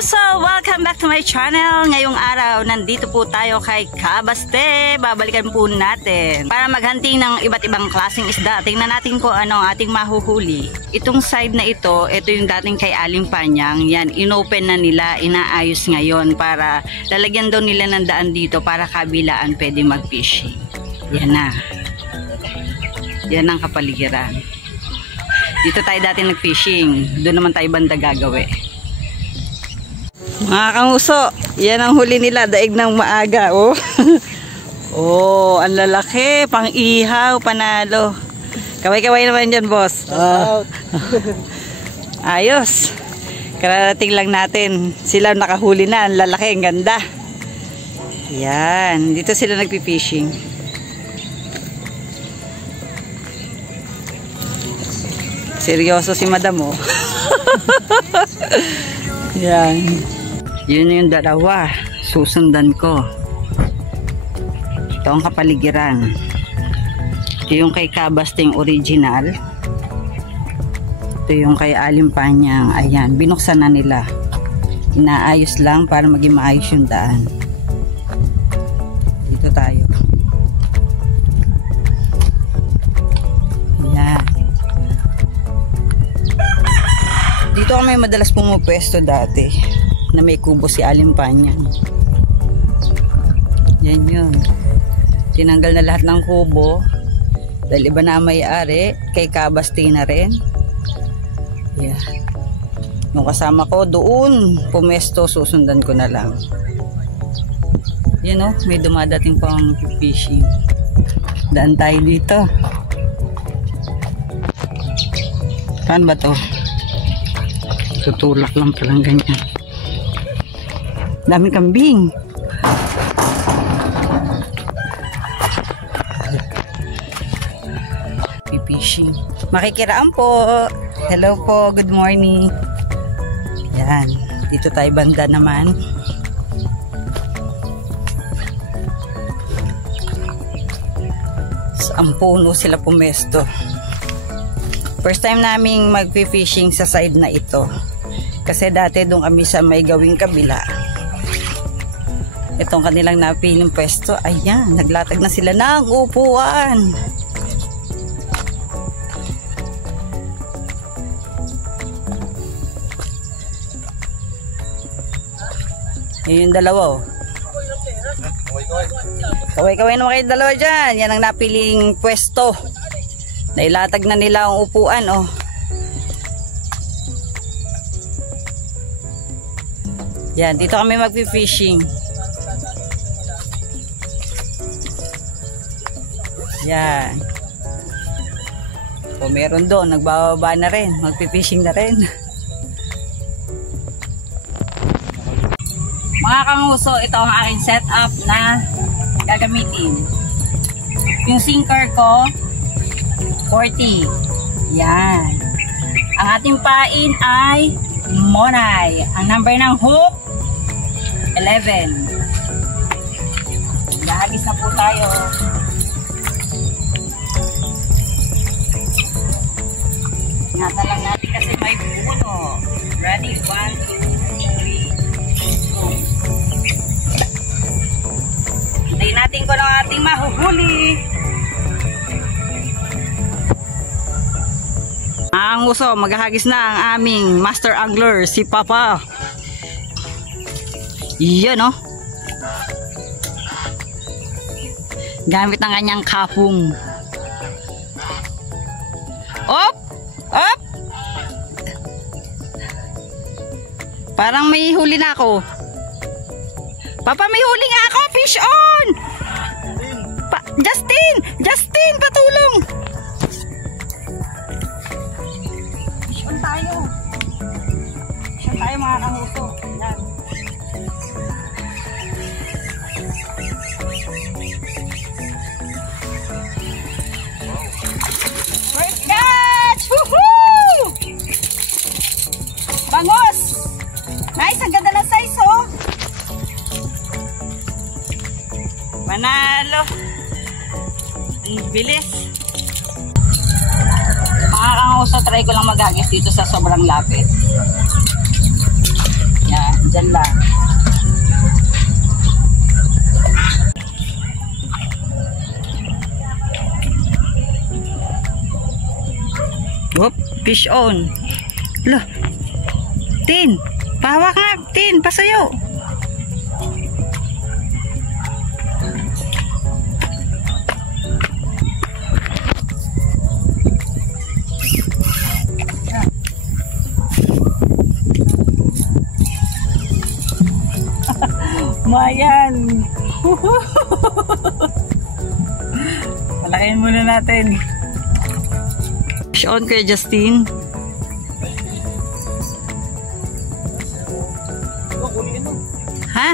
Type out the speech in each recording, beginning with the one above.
Kanguso! Welcome back to my channel. Ngayong araw, nandito po tayo kay Kabaste. Babalikan po natin para maghunting ng iba't ibang klaseng isda. Tingnan natin kung ano ang ating mahuhuli. Itong side na ito yung dating kay Aling Panyang. Yan, inopen na nila, inaayos ngayon para lalagyan daw nila ng daan dito para kabilaan pwede mag-fishing. Yan na. Yan ang kapaligiran. Dito tayo dati nag-fishing. Doon naman tayo banda gagawi. Mga kanguso, yan ang huli nila, daig ng maaga, oh. Oh, ang lalaki, pang ihaw, panalo. Kaway-kaway naman dyan, boss. Ayos. Kararating lang natin. Sila nakahuli na, ang lalaki, ang ganda. Yan, dito sila nagpi-fishing. Seryoso si madam, oh. Yan. Yun yung dalawa. Susundan ko. Ito ang kapaligiran. Ito yung kay Kabasting original. Ito yung kay Aling Panyang. Ayan, binuksan na nila. Inaayos lang para maging maayos yung daan. Dito tayo. Ayan. Dito kami madalas pumupwesto dati na may kubo si Aling Panyang. Yan yun. Tinanggal na lahat ng kubo dahil iba na may-ari, kay Kabaste na rin. Yeah. Nung kasama ko doon pumesto, susundan ko na lang. Yan, oh, may dumadating pang fishing. Daan tayo dito. Saan ba to? Tutulak lang palang ganyan. Dami kambing. Fishing. Makikiraan po. Hello po. Good morning. Yan. Dito tayo banda naman. Sa puno sila pumesto. First time naming mag-fishing sa side na ito. Kasi dati doon kami sa may gawing kabila. Itong kanilang napiling pwesto, ayan, naglatag na sila ng upuan. Yun yung dalawa, oh. Kaway-kaway naman kayo dalawa dyan. Yan ang napiling pwesto. Nailatag na nila ang upuan, oh. Yan, dito kami magpi-fishing. Yan. O meron doon, nagbababa na rin, magpi-fishing na rin. Mga kanguso, ito ang aking setup na gagamitin. Yung sinker ko 40. Yan. Ang ating pain ay Monay. Ang number ng hook 11. Nahagis na po tayo. Ingatan lang natin kasi may puno. Ready? 1, 2, 3, go. Hintayin natin ko ng ating mahuhuli. Ang uso, maghahagis na ang aming master angler, si Papa. Yan, oh. Gamit ang kanyang kapong. Op! Op! Parang may huli na ako. Papa, may huli nga ako. Fish on! Justin! Justin, patulong! Fish on tayo. Fish on tayo, mga kanguso. Yan. First catch! Woohoo! Bangos! Nice, ang ganda ng size, oh. Manalo. Ang bilis. Mga kanguso, try ko lang magagis dito sa sobrang lapit. Yan, dyan lang. Whoop, fish on. Loh. Tin, pahawak nga, Tin, pasayo. Mayan. Palakihin muna natin. Fish on kay Justin. Ha?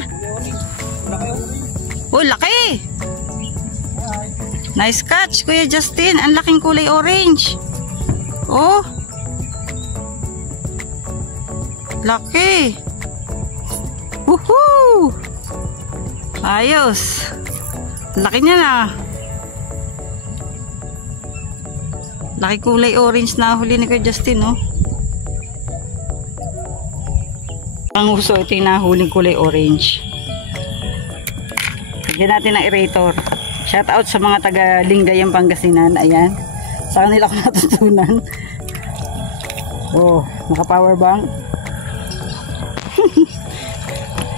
Oh, laki. Nice catch, Kuya Justin. Ang laking kulay orange. Oh. Laki. Woohoo! Ayos. Laki niya na. Laki kulay orange na huli ni Kuya Justin, no? Ang uso, ito yung nahuling kulay orange. Bigyan natin ng aerator. Shout out sa mga taga Lingayen, Pangasinan. Ayan. Sa kanila ko natutunan. Oh, naka power bank.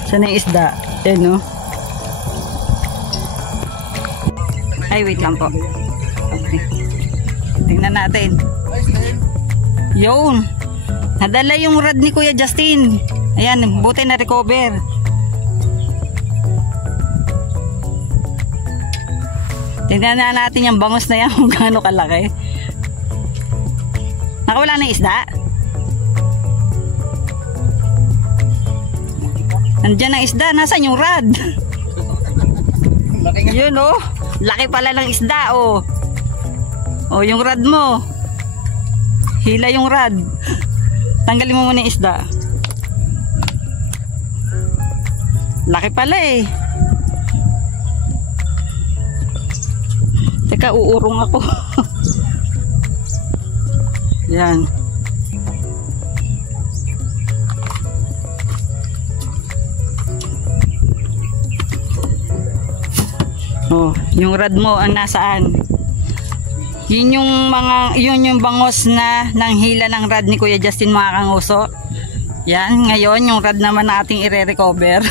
Saan yung isda? Ayan, no? Ay, wait lang po. Okay. Tingnan natin. Yun. Nadala yung rod ni Kuya Justin. Ayan, buti na recover. Tingnan na natin yung bangus na yan kung gaano kalaki. Nakawala na isda? Nandiyan ang isda. Nasaan yung rod? Yun, oh. Laki pala ng isda, oh. Oh, yung rod mo. Hila yung rod. Tanggalin mo muna yung isda. Laki pala eh. Teka, uurong ako. Yan. Oh, yung rod mo ang nasaan? Yun yung bangos na nanghila ng rod ni Kuya Justin, mga kanguso. Yan, ngayon yung rod naman nating ire-recover.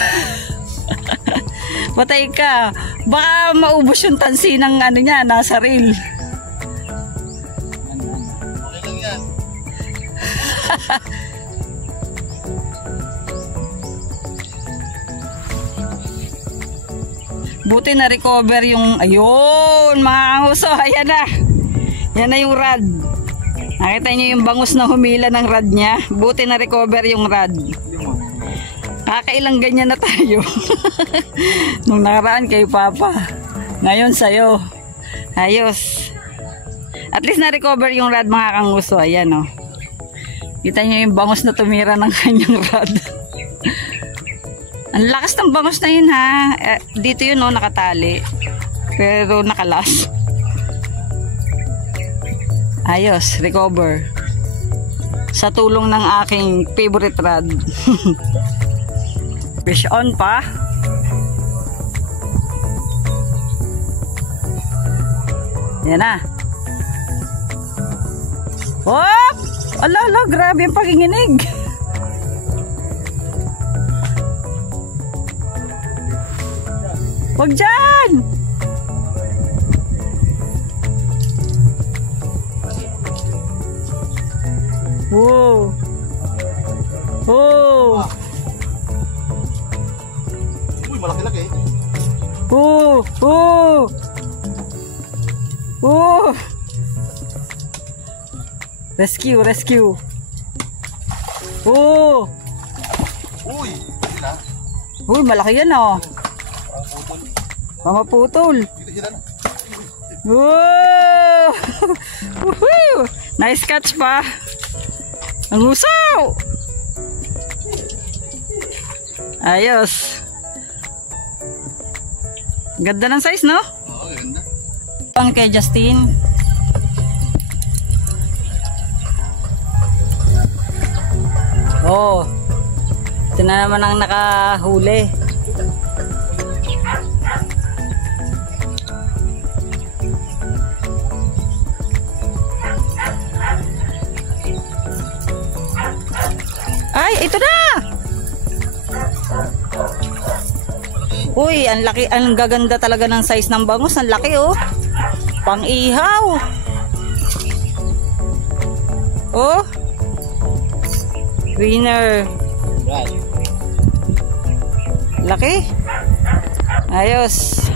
Patay ka. Baka maubos yung tansi ng ano niya, nasa reel. Okay lang yan. Buti na recover yung, ayun, mga kanguso, ayan na. Yan na yung rod. Nakita niyo yung bangus na humila ng rod niya. Buti na recover yung rod. Kakailang ganyan na tayo. Nung nakaraan kay Papa. Ngayon sa'yo. Ayos. At least na-recover yung rod, mga kanguso. Ayan, oh. Kita niyo yung bangus na tumira ng kanyang rod. Ang lakas ng bangus na yun, ha. Dito yun, oh, nakatali. Pero nakalas. Ayos, recover. Sa tulong ng aking favorite rod. Fish on pa. Yan na. Oh! Ala, grabe yung paginginig. Huwag dyan! Wow! Oh! Uy, malaki-laki eh. Oh! Oh! Oh! Rescue, rescue. Oh! Uy, hindi na. Uy, malaki yan, oh. Pamaputol. Dito sila na. Wow! Woohoo! Nice catch pa. Ang usaw! Ayos. Ganda ng size, no? Oo, ganda. Pang kay Justin. Oh. Ito na naman ang nakahuli. Ay, ito na! Uy, ang laki, ang gaganda talaga ng size ng bangus. Ang laki oh. Pang-ihaw. Oh. Winner. Right. Laki. Ayos.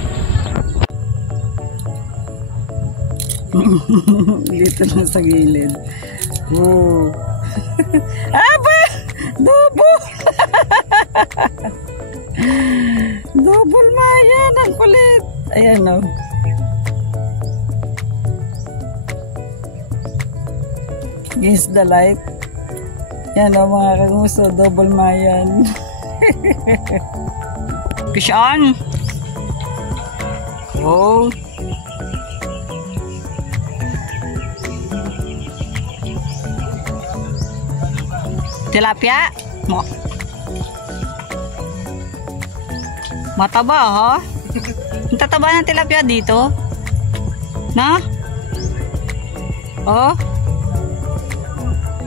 Dito na sa gilid. Oh. Aba! Dobo! Double mayan. Ang kulit. Ayan o. Against the light. Yan o mga kagusto. Double mayan. Fish on. Oh. Tilapia. Mataba ha? Ang tataba ng tilapia dito. Na? Oh.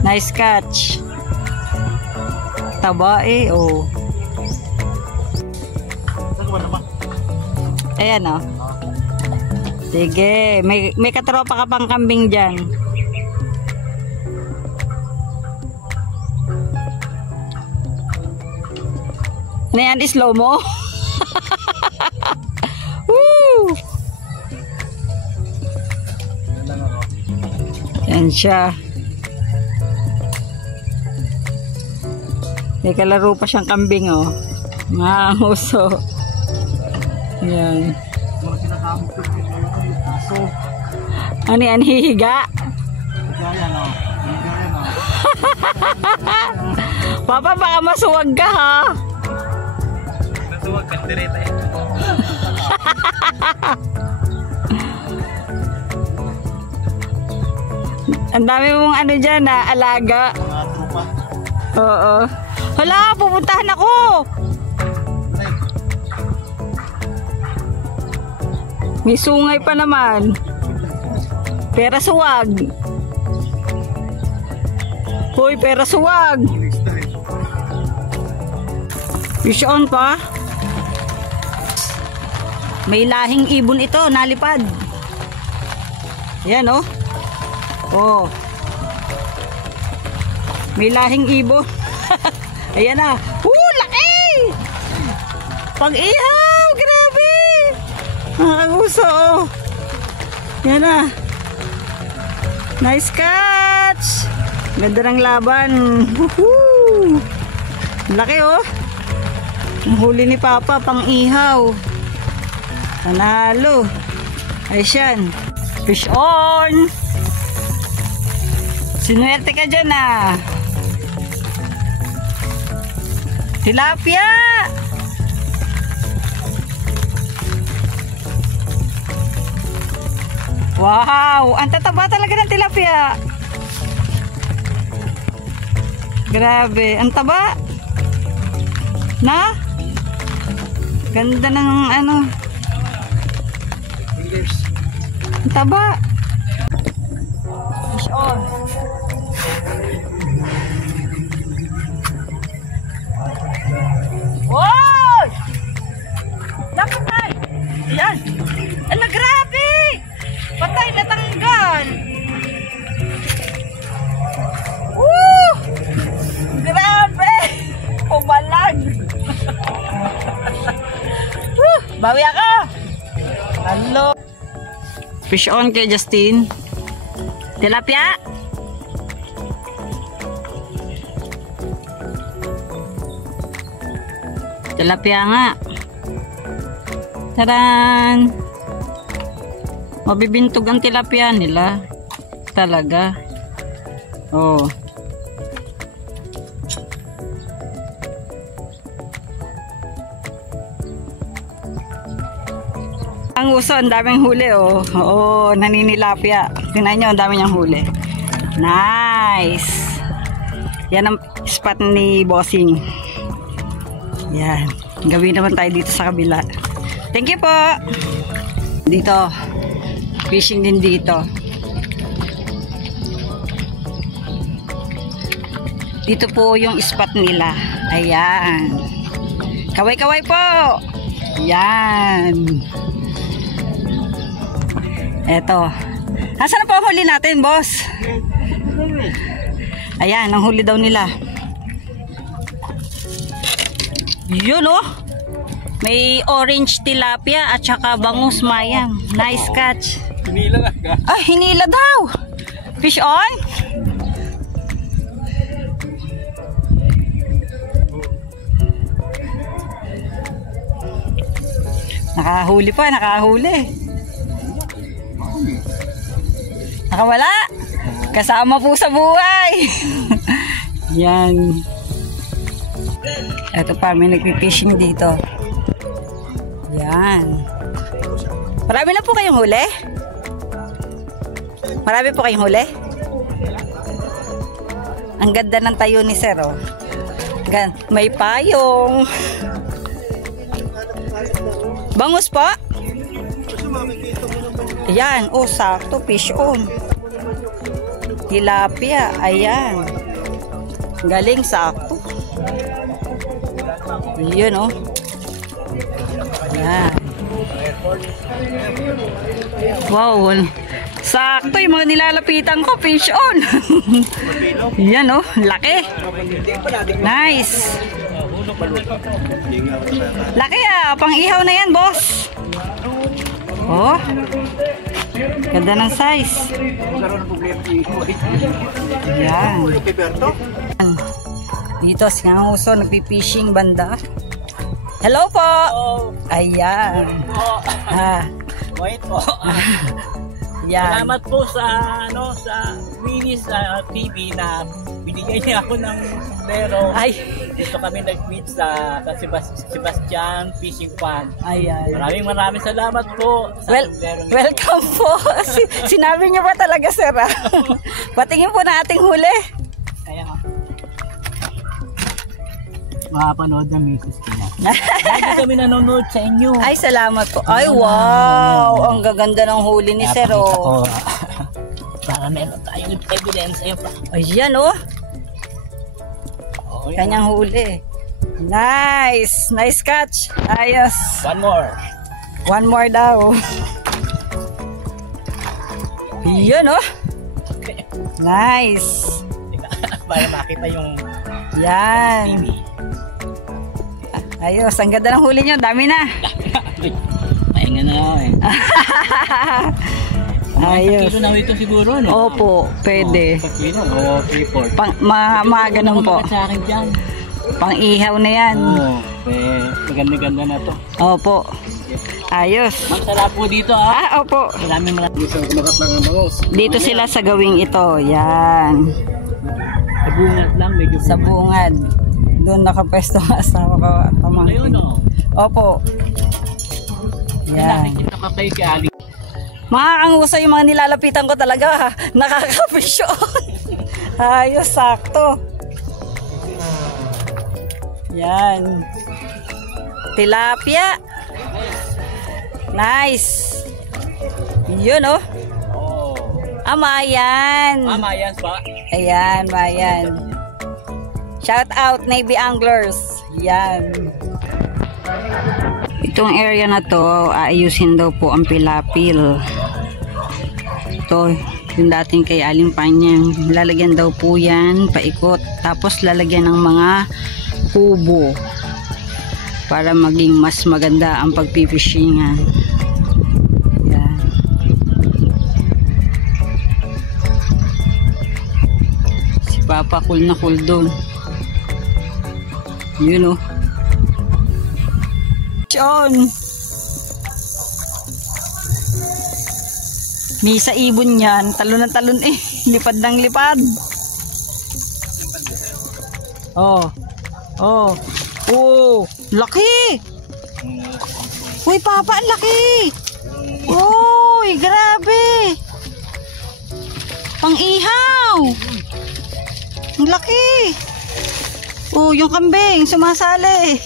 Nice catch. Taba eh. Oh. Ayan oh. Sige. May katropa ka pang kambing dyan. Ano yan? Slow mo? Woo! Yan siya. May kalaro pa siyang kambing oh. Mga uso. Yan. Ano yan? Hihiga? Papa, baka masuwag ka ha? Masuwag ka, direta eh. Ang dami mong ano dyan ha, alaga. Oo. Hala, pupuntahan ako. May sungay pa naman. Pera suwag. Hoy, pera suwag. Fish on pa. May lahing ibon ito, nalipad. Yan oh. Oh. May lahing ibon. Ayan na. Laki! Pag-ihaw! Grabe! Nakakaguso oh. Yan na. Nice catch! Ganda ng laban. Woohoo! Laki oh. Ang huli ni Papa, pang-ihaw. Panalo. Ayan. Fish on! Sinuwerte ka dyan ah. Tilapia! Wow! Ang tataba talaga ng tilapia. Grabe. Ang taba. Na? Ganda ng ano. Ang taba. Fish on. Wow! Napatay! Ayan! Ala, grabe! Patay, natanggal! Woo! Grabe! Pumalag! Woo! Bawi ako! Hello! Fish on kay Justin. Tilapia! Tilapia nga. Taran! Mabibintog ang tilapia nila. Talaga. Oh. Ang uso, ang daming huli oh. Oo, naninilapia. Tingnan nyo, ang dami niyang huli. Nice! Yan ang spot ni Bossing. Yan. Gawin naman tayo dito sa kabila. Thank you po. Dito. Fishing din dito. Dito po yung spot nila. Ayan. Kaway-kaway po. Yan. Eto. Asan na po ang huli natin, boss? Ayan, ang huli daw nila. Yun oh. May orange tilapia at saka bangus mayang. Nice catch. Hinila nga. Ah, hinila daw. Fish on? Nakahuli pa, nakahuli. Nakawala. Kasama po sa buhay. Yan. Ito pa, may nagpipishing dito. Yan. Marami na po kayong huli? Marami po kayong huli? Ang ganda ng tayo ni Sir, oh. May payong. Bangus po? Ayan, oh, sakto, fish on. Tilapia, ayan. Galing, sakto. Yun, oh. Ayan. Wow, sakto yung mga nilalapitan ko, fish on. Yan, oh, laki. Nice. Laki ah, pang ihaw na yan, boss. Oh, ganda ng size. Yan. Dito si Nguso nagpipishing banda. Hello po. Ayan. Ah. Wait po. Yan. Salamat po sa sa Winnie's TV na binigay niya ako ng sombrero. Ay. Dito kami nag-meet sa Sebastian Fishing Pond. Ayan. Maraming salamat po sa sombrero niyo. Welcome po. Sinabi niyo ba talaga, sir? Patingin po na ating huli. Kaya makapanood ng misis ko na. Lagi kami nanonood sa inyo. Ay, salamat po. Ay, wow. Ang gaganda ng huli ni Sir, oh. Para meron tayong evidence. Ayun pa. Ayan, oh. Kanyang huli. Nice. Nice catch. Ayos. One more. One more daw. Ayan, oh. Nice. Para makita yung yan. Ayos, ang ganda ng huli nyo. Dami na. Pahinga na eh. Ayos. Kilo na ito siguro, no? Opo, pwede. Sa kilo, o 3-4. Mga ganun po. Sa akin dyan. Pang ihaw na yan. Oo, maganda-ganda na to. Opo. Ayos. Magsala po dito, ah. Ah, opo. Maraming. Dito sila sa gawing ito. Yan. Sa bungad lang, medyo Sa bungad. Doon nakapwesto ang asawa ko at pamangkin. Ayun, no? Opo. Yan. Nakikita ka kayo kay Ali. Mga kanguso yung mga nilalapitan ko talaga. Nakakapisyon. Ayos, sakto. Yan. Tilapia. Nice. Yun, oh. Oh. Mayan. Mayan pa. Ayan, Mayan. Shout out Navy Anglers. Yan. Itong area na to, aayusin daw po ang pilapil. Ito, yung dating kay Aling Panyang. Lalagyan daw po yan, paikot. Tapos lalagyan ng mga kubo para maging mas maganda ang pagpipishingan. Yan. Si Papa cool na cool doon. Yun, oh. John. May sa ibon yan. Talon ng talon eh. Lipad ng lipad. Oh. Oh. Oh. Laki. Uy, Papa, ang laki. Uy, grabe. Pang ihaw. Ang laki. Oh, yung kambing, sumasali.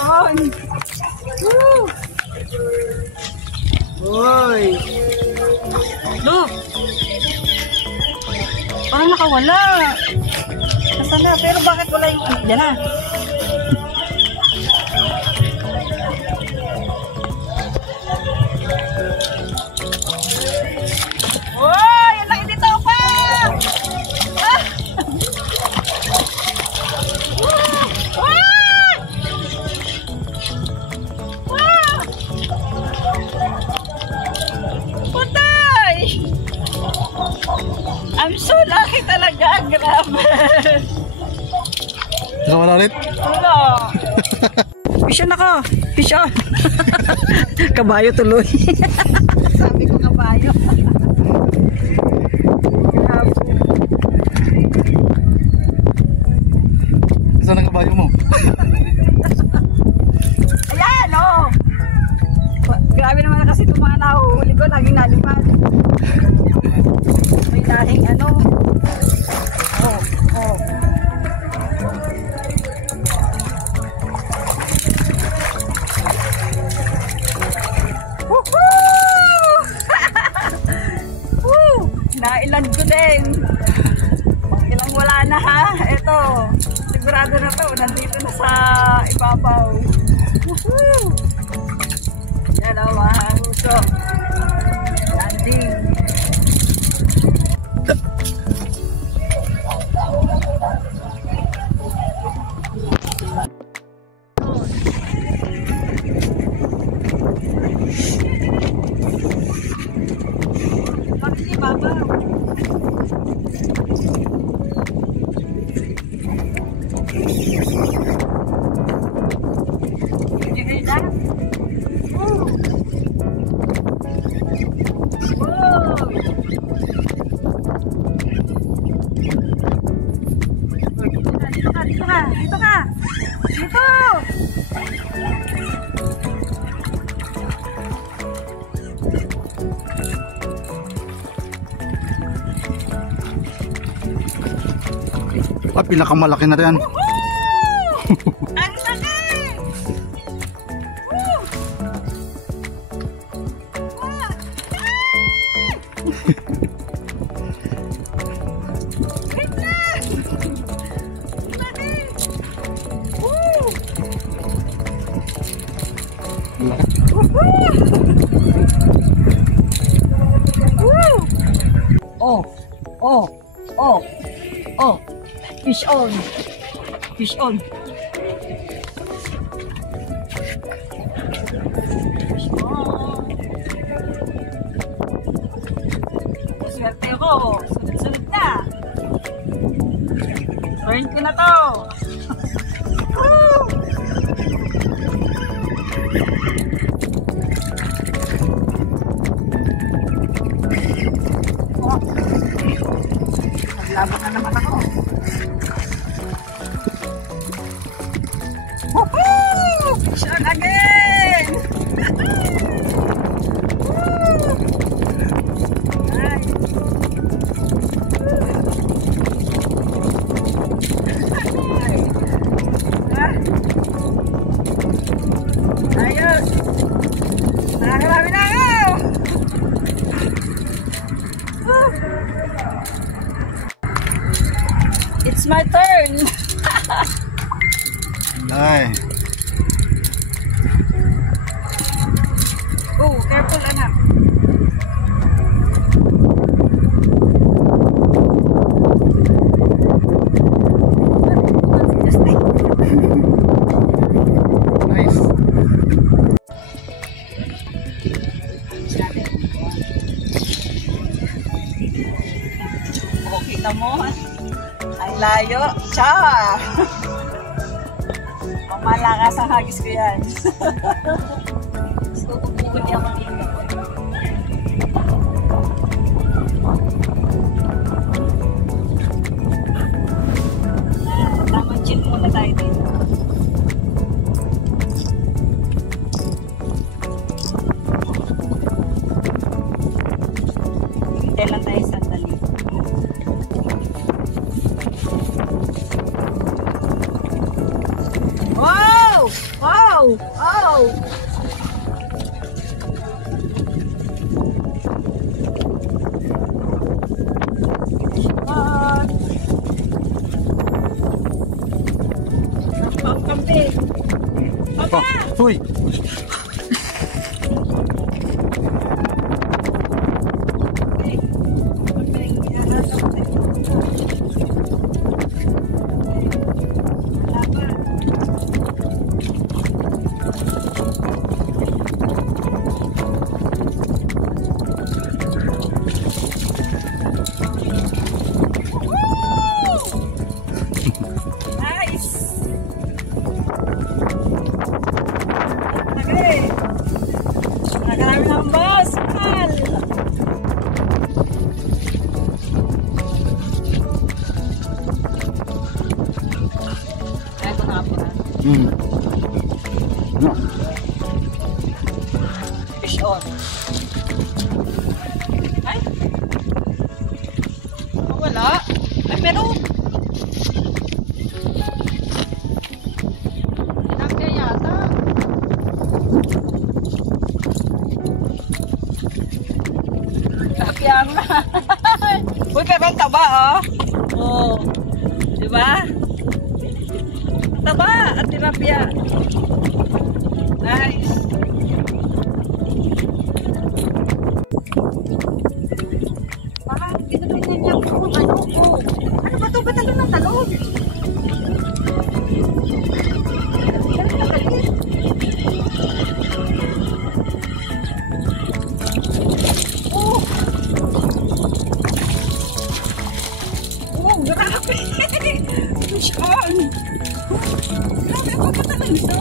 On. Woo! Uy. Look. Parang nakawala. Nasaan na? Pero bakit wala yung... Diyan na. Uy! Ang laki dito pa! Ah! Putay! I'm so lucky talaga. Grabe. Ikaw wala ulit? Wala. Fish on ako. Fish on. Kabayo tuloy. Sabi ko kabayo. Saan ang kabayo mo? Ayan, oh. Grabe naman kasi itong mga nahuhuli ko. Laging nalipad. May lahing ano. Oh, oh. Woohoo! Woo! Nailan ko din. Ilang wala na ha. Ito. Sigurado na to. Nandito na sa ibabaw. Woohoo! Yan o mga uso. Landing. Bakit ibabaw? Dito ka! Dito! Ah, pinakamalaki na yan. Ang laki! Woo! Ah! Wait lang! Laki! Woo! Woo! Oh! Oh! Oh! Oh! Fish on! Fish on! Fish on! Swerte ako! Sunod-sunod na! Turn ko na to! Woo! Oh! Naglabot na naman ako! Woohoo! Fish on again! Woo! Nice! Ayos! Nakakarami na ako! It's my turn! Ay. Oh, careful anak. Nice. Oh, kita mo? Ang layo. Cha! Malakas ang hagis ko yan. So, kukukuli ako dito. Tamang chill muna tayo dito. Hintay lang tayo sandali. Oh! Oh! Ang kambing. Apa? Uy! No. Fish on. Ay? Oh, wala. Ay, meron. Tinangga yata. Kapiyang na. Uy, pero ang taba, oh. Oh. Diba? Taba at tilapia. Nice. Parang tinutunan niya kung ano ko. Ano ba ito? Ba't ano ng talong? Ganun na kalit. Oh! Oh, grabe! Fish on! Grabe, ako pa talaga ito.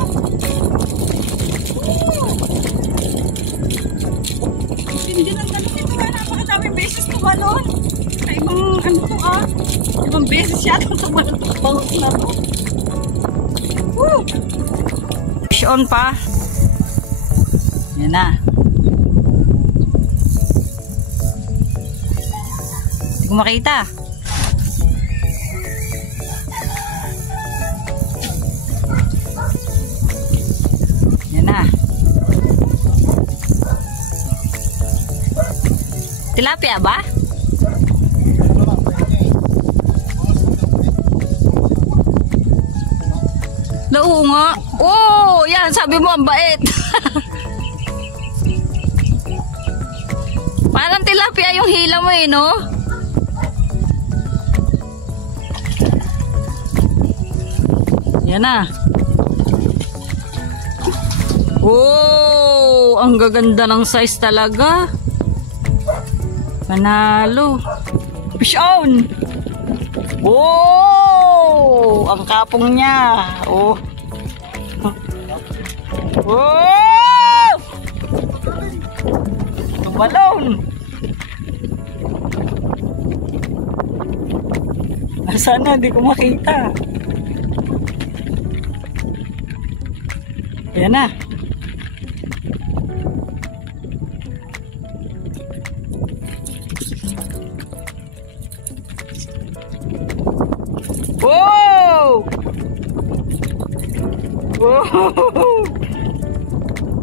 Hindi lang tanong ito ha, napakadaming beses tumalon. Sa ibang ano to ah, ibang beses yata tumalon sa bangos na to. Woo! Fish on pa. Yan na. Hindi ko makita. Yan na. Tilapia ba? Oo nga. Oh, yan. Sabi mo ang bait. Parang tilapia yung hila mo eh, no? Yan na. Oh, ang gaganda ng size talaga. Panalo. Fish on. Oh, ang kapong niya. Oh. Oh! Tumalon. Sana hindi ko makita. Ayan na. Wow! Wow!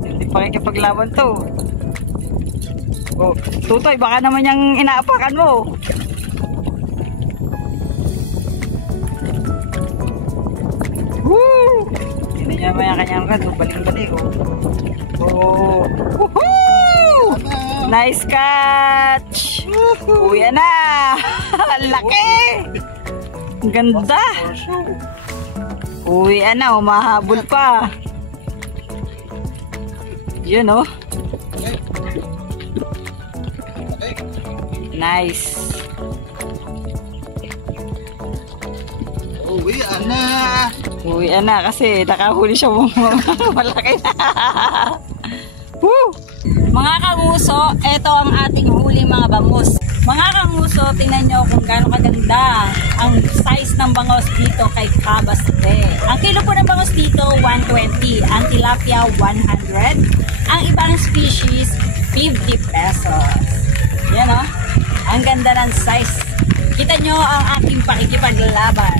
Hindi pakikipaglaban to. Oh, Tutoy, baka naman yung inaapakan mo. Woo! Hindi niya maya kanyang rad. Balik-balik. Oh. Woohoo! Nice catch! Uwi na! Laki! Ang ganda! Uwi na, umahabol pa. Yun oh. Nice. Uwi na! Uwi na kasi nakahuli siya malaki na. Woo! Mga kanguso, ito ang ating huli mga bangus. Mga kanguso, tingnan nyo kung gaano kaganda ang size ng bangos dito kay Cabaste. Ang kilo po ng bangos dito, 120. Ang tilapia, 100. Ang ibang species, 50 pesos. Yan o. Ang ganda ng size. Kita nyo ang aking pakikipaglaban.